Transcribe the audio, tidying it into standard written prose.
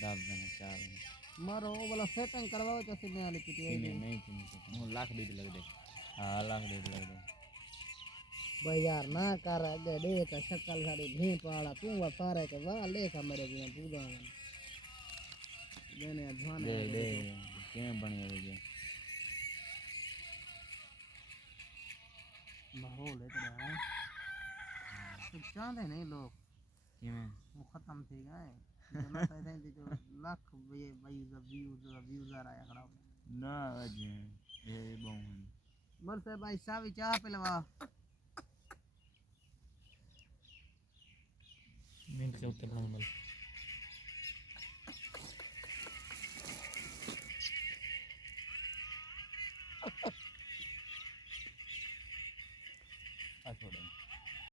दाब देना चार मारो वो वाला सेटिंग करवाओ जैसे मैं वाली पीटी आई नहीं नहीं थी वो लाख डेढ़ लग दे हाँ लाख डेढ़ लग दे भाई यार ना कर अगे देख शक्ल सारी भीं पाड़ा तू वो सारे के वाह लेखा मेरे भी पूजा देने ध्यान दे है दे क्या बन गया माहौल है तेरा तो चाहते नहीं लोग किवें वो खत्म थी गए जो ना कहते जो लाख ये व्यूज आ रहा है खड़ा ना अजे ये बहु मर से भाई सावी चाह पिलवा मिनट से उत्तर नॉर्मल